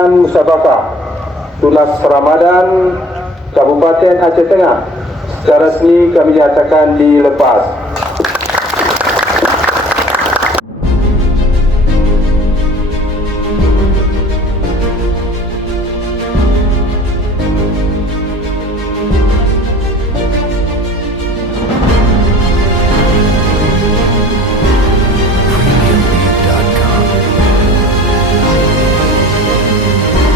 Pelaksanaan Musabaqah Tunas Ramadan Kabupaten Aceh Tengah secara resmi kami nyatakan dilepas.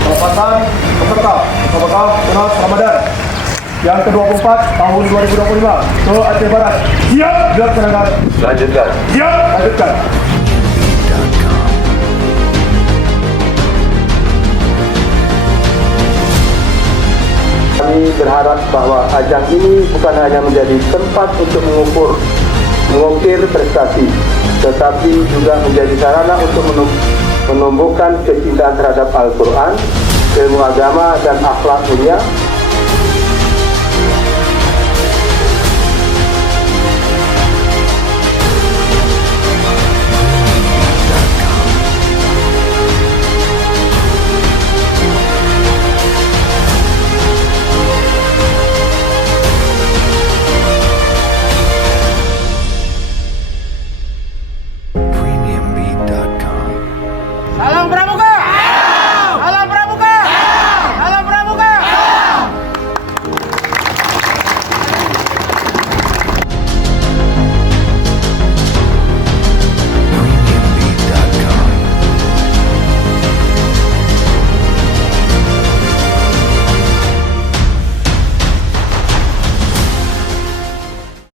Pelepasan peserta Musabaqah Tunas Ramadan yang ke-24 tahun 2025 ke Aceh Barat. Siap dilaksanakan. Lanjutkan. Siap lanjutkan. Kami berharap bahwa ajang ini bukan hanya menjadi tempat untuk mengukir prestasi, tetapi juga menjadi sarana untuk menumbuhkan kecintaan terhadap Al-Quran, ilmu agama dan akhlak mulia,